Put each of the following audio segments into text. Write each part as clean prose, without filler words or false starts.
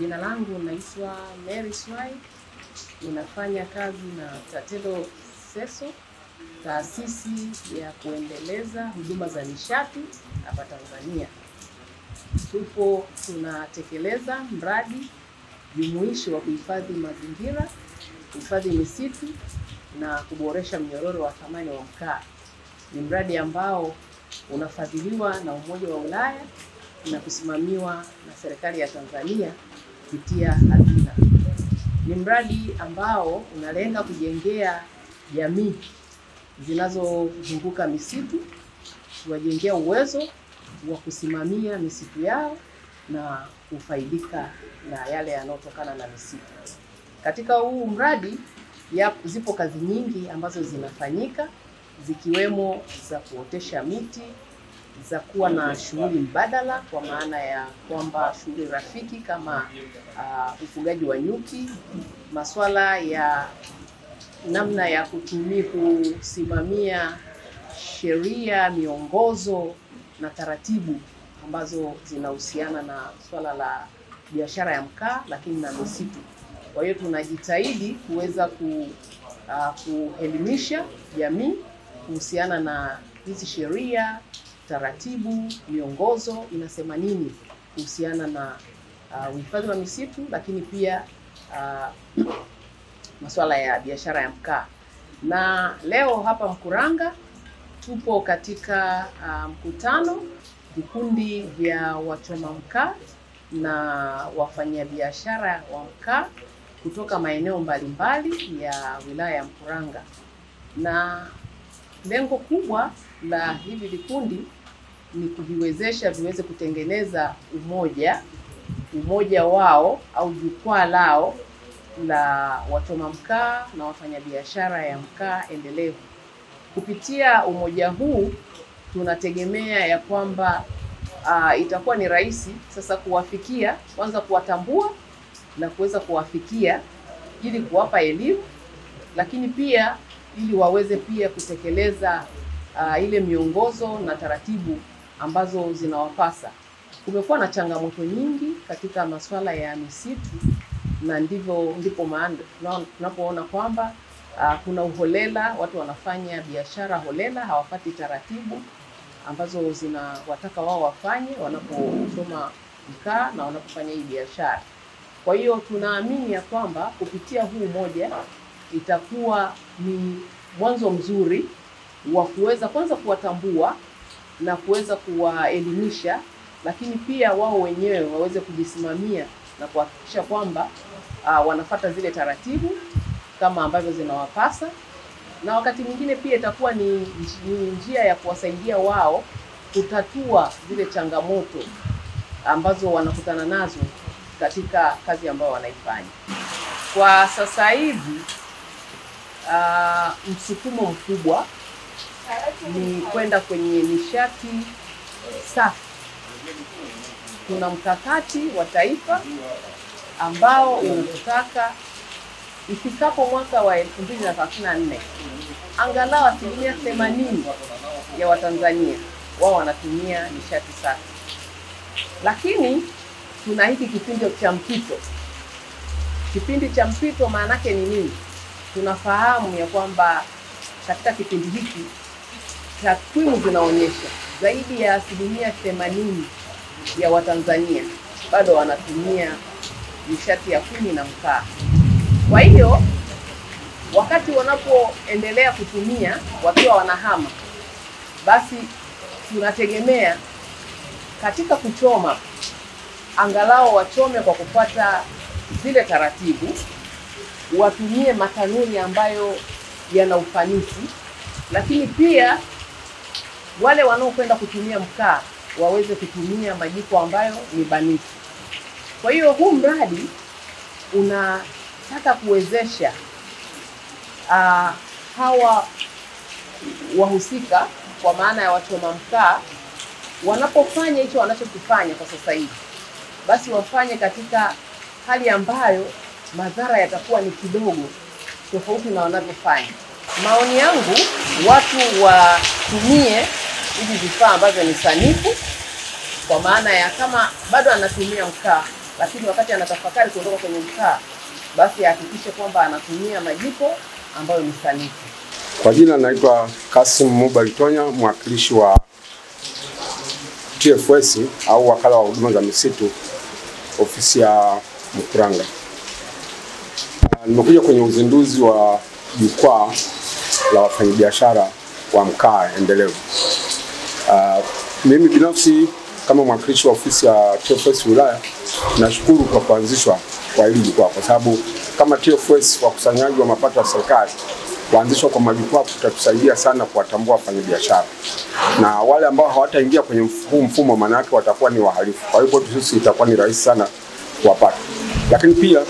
Jina langu naitwa Mary Swai, ninafanya kazi na Tatelo Seso, taasisi ya kuendeleza huduma za nishati hapa Tanzania. Tunatekeleza mradi jumuishi wa kuhifadhi mazingira, kuhifadhi misitu na kuboresha mnyororo wa thamani wa mkaa. Ni mradi ambao unafadhiliwa na Umoja wa Ulaya na kusimamiwa na serikali ya Tanzania kupitia hazina. Ni mradi ambao unalenga kujengea jamii zinazozunguka misitu, kuwajengea uwezo wa kusimamia misitu yao na kufaidika na yale yanayotokana na misitu. Katika huu mradi zipo kazi nyingi ambazo zinafanyika, zikiwemo za kuotesha miti, za kuwa na shughuli mbadala kwa maana ya kwamba shughuli rafiki kama ufugaji wa nyuki, masuala ya namna ya kusimamia sheria, miongozo na taratibu ambazo zinahusiana na swala la biashara ya mkaa lakini na misitu. Kwa hiyo tunajitahidi kuweza kuelimisha jamii kuhusiana na hizi sheria, taratibu, miongozo inasema nini kuhusiana na uhifadhi wa misitu, lakini pia masuala ya biashara ya mkaa. Na leo hapa Mkuranga tupo katika mkutano vikundi vya wachoma mkaa na wafanyabiashara wa mkaa kutoka maeneo mbalimbali ya wilaya ya Mkuranga. Na lengo kubwa la hivi vikundi ni kuviwezesha viweze kutengeneza umoja wao au jukwaa lao la wachoma mkaa na wafanyabiashara ya mkaa endelevu. Kupitia umoja huu tunategemea ya kwamba itakuwa ni rahisi sasa kuwafikia, kwanza kuwatambua na kuweza kuwafikia ili kuwapa elimu, lakini pia ili waweze pia kutekeleza ile miongozo na taratibu ambazo zinawapasa. Kumekuwa na changamoto nyingi katika masuala ya misitu, na ndipo maana tunapoona kwamba kuna uholela, watu wanafanya biashara holela, hawapati taratibu ambazo zinawataka wao wafanye wanapochoma mkaa na wanapofanya hii biashara. Kwa hiyo tunaamini ya kwamba kupitia huu umoja itakuwa ni mwanzo mzuri wa kuweza kwanza kuwatambua na kuweza kuwaelimisha, lakini pia wao wenyewe waweze kujisimamia na kuhakikisha kwamba wanafuata zile taratibu kama ambavyo zinawapasa. Na wakati mwingine pia itakuwa ni njia ya kuwasaidia wao kutatua zile changamoto ambazo wanakutana nazo katika kazi ambayo wanaifanya. Kwa sasa hivi msukumo mkubwa ni kwenda kwenye nishati safi. Kuna mkakati wa taifa ambao unataka ifikapo mwaka wa 2034 angalau 80% ya Watanzania wao wanatumia nishati safi. Lakini tuna hiki kipindi cha mpito. Kipindi cha mpito maana yake ni nini? Tunafahamu ya kwamba katika kipindi hiki takwimu zinaonyesha zaidi ya 80% ya Watanzania bado wanatumia nishati ya kuni na mkaa. Kwa hiyo wakati wanapoendelea kutumia wakiwa wanahama, basi tunategemea katika kuchoma angalau wachome kwa kufuata zile taratibu, watumie makanuni ambayo yana ufanisi, lakini pia wale wanaokwenda kutumia mkaa waweze kutumia majiko ambayo ni banifu. Kwa hiyo huu mradi unataka kuwezesha hawa wahusika kwa maana ya wachoma mkaa wanapofanya hicho wanachokifanya kwa sasa hivi, basi wafanye katika hali ambayo madhara yatakuwa ni kidogo tofauti na wanavyofanya. Maoni yangu, watu watumie hivi vifaa ambavyo ni sanifu, kwa maana ya kama bado anatumia mkaa lakini wakati anatafakari kuondoka kwenye mkaa, basi ahakikishe kwamba anatumia majiko ambayo ni sanifu. Kwa jina naitwa Kasim Mubalitonya, mwakilishi wa TFS au wakala wa huduma za misitu ofisi ya Mkuranga. Nimekuja kwenye uzinduzi wa jukwaa la wafanyabiashara wa mkaa endelevu. Mimi binafsi kama mwakilishi wa ofisi ya TFS wilaya nashukuru kwa kuanzishwa kwa hili jukwaa, kwa sababu kama TFS wakusanyaji wa mapato ya serikali, kuanzishwa kwa majukwaa kutatusaidia sana kuwatambua wafanyabiashara, na wale ambao hawataingia kwenye mfumo maana yake watakuwa ni wahalifu. Kwa hiyo sisi itakuwa ni rahisi sana kuwapata. Lakini pia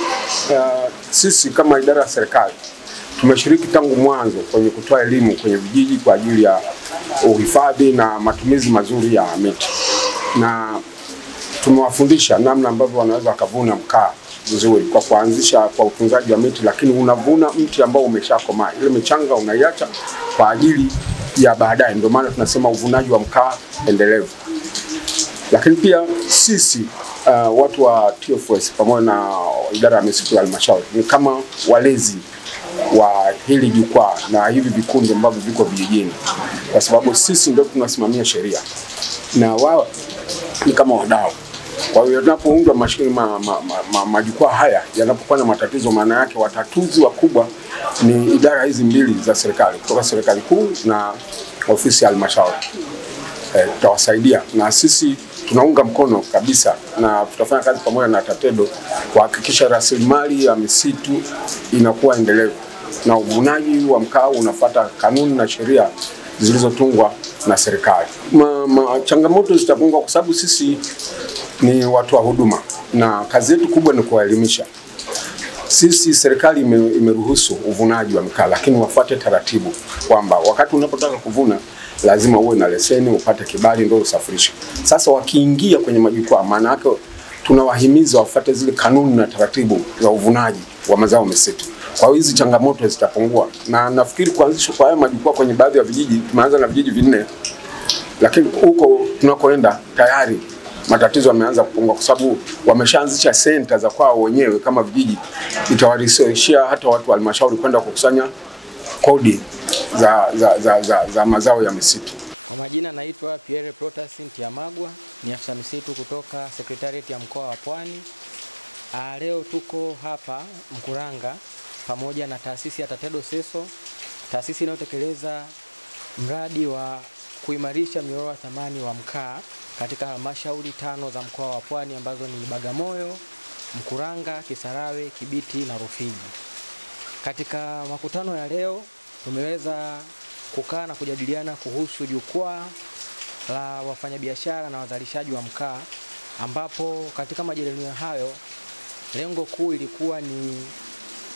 sisi kama idara ya serikali tumeshiriki tangu mwanzo kwenye kutoa elimu kwenye vijiji kwa ajili ya uhifadhi na matumizi mazuri ya miti, na tumewafundisha namna ambavyo wanaweza kuvuna mkaa vizuri kwa kuanzisha kwa utunzaji wa miti, lakini unavuna mti ambao umeshakomaa, ile michanga unaiacha kwa ajili ya baadaye. Ndio maana tunasema uvunaji wa mkaa endelevu. Lakini pia sisi watu wa TFS pamoja na idara ya misitu ya halmashauri ni kama walezi wa hili jukwaa na hivi vikundi ambavyo viko vijijini, kwa sababu sisi ndio tunasimamia sheria na wao ni kama wadau. Kwa hiyo tunapoundwa majukwaa haya yanapokuwa na matatizo, maana yake watatuzi wakubwa ni idara hizi mbili za serikali, kutoka serikali kuu na ofisi ya halmashauri. Tutawasaidia na sisi tunaunga mkono kabisa, na tutafanya kazi pamoja na TATEDO kuhakikisha rasilimali ya misitu inakuwa endelevu na uvunaji wa mkaa unafuata kanuni na sheria zilizotungwa na serikali. Changamoto zitapungua kwa sababu sisi ni watu wa huduma na kazi yetu kubwa ni kuwaelimisha. Sisi serikali imeruhusu uvunaji wa mkaa, lakini wafuate taratibu kwamba wakati unapotaka kuvuna lazima uwe na leseni, upate kibali ndio usafirishe. Sasa wakiingia kwenye majukwaa, maana yake tunawahimiza wafuate zile kanuni na taratibu za uvunaji wa mazao misitu. Kwa hiyo hizi changamoto zitapungua, na nafikiri kuanzishwa kwa haya majukwaa kwenye baadhi ya vijiji, tumeanza na vijiji 4, lakini huko tunakoenda tayari matatizo yameanza kupungua, kwa sababu wameshaanzisha senta za kwao wenyewe kama vijiji. Itawarahisishia hata watu wa halmashauri kwenda kukusanya kodi za mazao ya misitu. Kwa majina naitwa Pierre Protas Ntiamagwa, ni afisa misitu kutoka Secretariat ya mkoa wa Pwani. Leo tuko hapa Mkuranga pamoja na taasisi ya TATEDO SESO, taasisi inayotekeleza mradi wa kuimarisha mnyororo wa thamani wa mkaa katika halmashauri 5 za mkoa wa Pwani ambazo ni Bagamoyo, Mkuranga, Kisarawe, Kibiti na Rufiji. Katika makutano ya leo tumeweza kukaa na kujadiliana kuhusu jukwaa la wafanyabiashara na wazalishaji wa mkaa, ambapo katika majadiliano hayo lengo kuu ilikuwa ni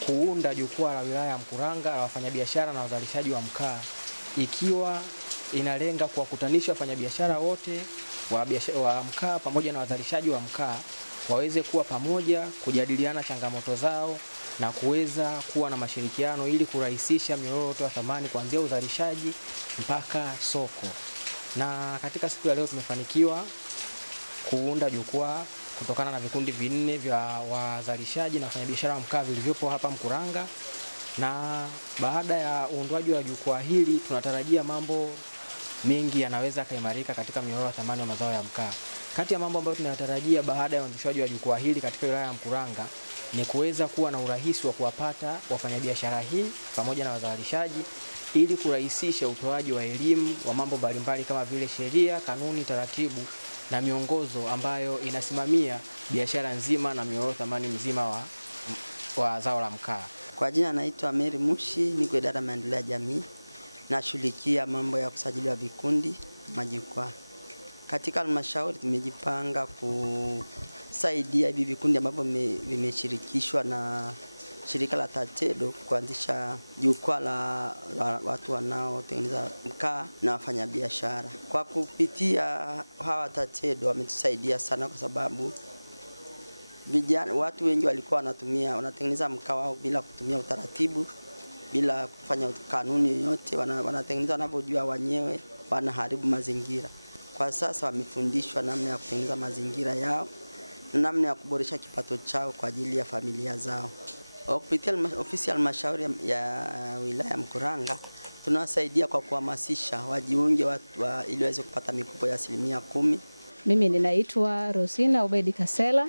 kuunda jukwaa la wilaya ya Mkuranga la wafanyabiashara na wazalishaji wa mkaa, ikiwa inalenga kuwakutanisha wafanyabiashara wote wa mkaa pamoja na wazalishaji wa mkaa waweze kuwa pamoja, kujadiliana changamoto zao na kuweza kuwa na mashirikiano ili kurahisisha mnyororo wa thamani kuanzia uzalishaji mpaka soko. Na katika siku ya leo tumefanikiwa kuunda jukwaa kutokana na vikundi 4 vya wazalishaji na wafanyabiashara wa mkaa vilivyopo hapa Mkuranga, na baada ya uundwaji wa jukwaa hili tunatarajia mambo mengi yanaweza kaimarika katika mnyororo wa thamani wa mazao ya mkaa. Kati ya mambo ambayo tunayatarajia baada ya uanzishwaji wa jukwaa hili katika wilaya ya Mkuranga ni kuweza kuwa na urahisi wa kuwapata wafanyabiashara hii pamoja na wazalishaji, ili kurahisisha utoaji wa elimu wa mambo mbalimbali kama vile sheria, kanuni, taratibu na miongozo ambayo inasimamia biashara nzima na mnyororo thamani mzima wa zao la mkaa. Kwa jina naitwa Mary Mushi, niko idara ya maendeleo ya jamii, nashughulikia mambo ya kusajili wa vikundi majukwaa. Katika halmashauri tumejipanga kusaidia hivi vikundi ambavyo vimeshirikishwa na shirika la TATEDO kuanzisha jukwaa la watu wanaotengeneza mkaa na wafanyabiashara. Kwa kupitia hawa TATEDO wametusaidia sana, kwa sababu watu wengi walikuwa wanatengeneza mkaa wao bila kutumia utaratibu, bila kufanya kanuni yoyote, wanatengeneza wanavyojua wenyewe, wanaharibu mazingira. Kwa sasa wamefundishwa namna ya kutengeneza mazingira yao namna ya kuboresha kipato chao kwa ajili ya familia zao. Kupitia ofisi ya halmashauri ya wilaya Mkuranga tunawasaidia kwa kuhamasisha wajiunge ili waweze kupata mikopo ya 10%. Mimi ninaitwa Rosina Obedi Kasela,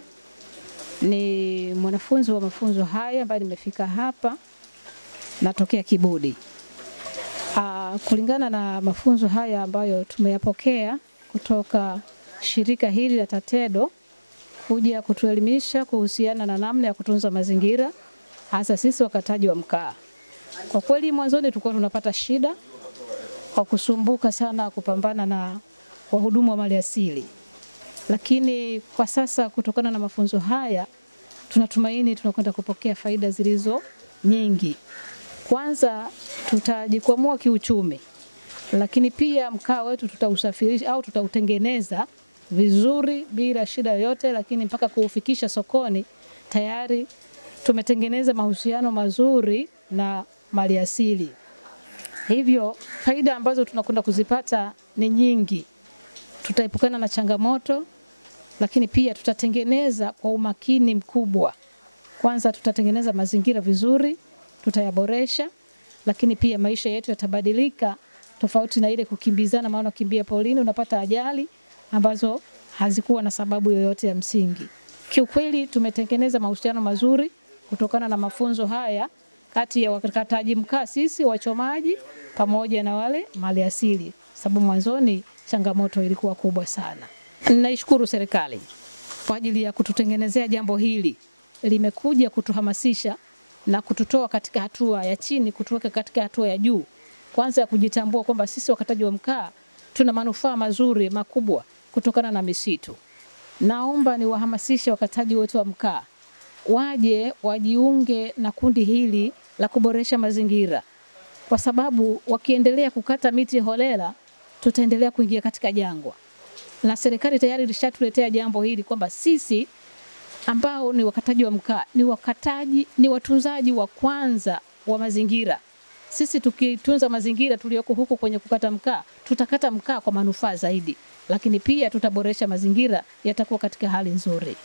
ni mwanafunzi wa mafunzo haya ambaye nimefika hapa, natokea Kibudi. Kulingana na mafunzo haya ambayo tumeyapokea kutoka shirika hili la TATEDO kuja kutuelimisha kuhusiana na namna ya kutunza mazingira, hasa sisi wakataji wa mkaa. Kwa kweli mwanzoni tulikuwa tunapata shida kwa kusumbuka sana kupambana na wahudumu wa maliasili. Lakini kwa sasa kutokana na mafunzo haya tunatumaini tunakwenda kupokea faida zilizo nyingi. Kwanza tutajikwamua kiuchumi, lakini pia mkaa wetu tutausafirisha au tutautengeneza vizuri bila shida yoyote, lakini mpaka kuufikisha sokoni tayari tumetengeneza mahusiano mazuri na maliasili. Hivyo faida ambazo tunakwenda kuzipata ni nyingi. Tutaepukana na changamoto, lakini pia tutatengeneza kwa umakini mkubwa. Kwanza tutatengeneza mazingira vizuri, tutayaboresha, lakini pia maisha yetu yatabadilika tofauti na ile kukimbizana, maana kimbia polini unapata ajali ambazo hazikuwa na sababu yoyote ya msingi. Kiukweli tumetengeneza mahusiano mazuri kutokana na mafunzo haya kati ya wakataji mkaa sisi wachomaji pamoja na wale maliasili, sababu mwanzoni changamoto ilikuwa kubwa sana. Naishukuru serikali kwa ajili ya kututengenezea jambo hili. Limekuja kutuhamasisha na kututoa katika hatua ya chini kutuweka katika hatua ya juu. Kwanza ya kujitambua kwamba sisi wakataji wa mkaa tuna manufaa mazuri makubwa kutokana na misitu. Naomba niwahamasishe wakataji wote wa mkaa waje wajiunge na kundi hili la kuboresha mazingira, kwa sababu wakiendelea kukata miti holela tutaendelea kuingia katika jangwa. Na serikali tayari ilishatuletea jambo hili kwamba sisi ambao ni wakataji wa mkaa ni watunzaji wa kwanza wa mazingira. Sisi tukitunza mazingira tuliyoko huku kwenye kukata mkaa, tutakata mkaa kwa manufaa zaidi, lakini pia tutaboresha mazingira, yatakuwa katika hali nzuri.